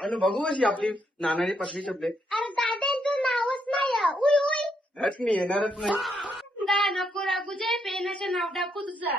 आणि बघू कशी आपली नानाची पत्नी शब्द अरे दाद्यांचं नावच नाही उई उई मी येणारच नाही. दा नको रागू जे पेनाचं नाव टाकू तुझा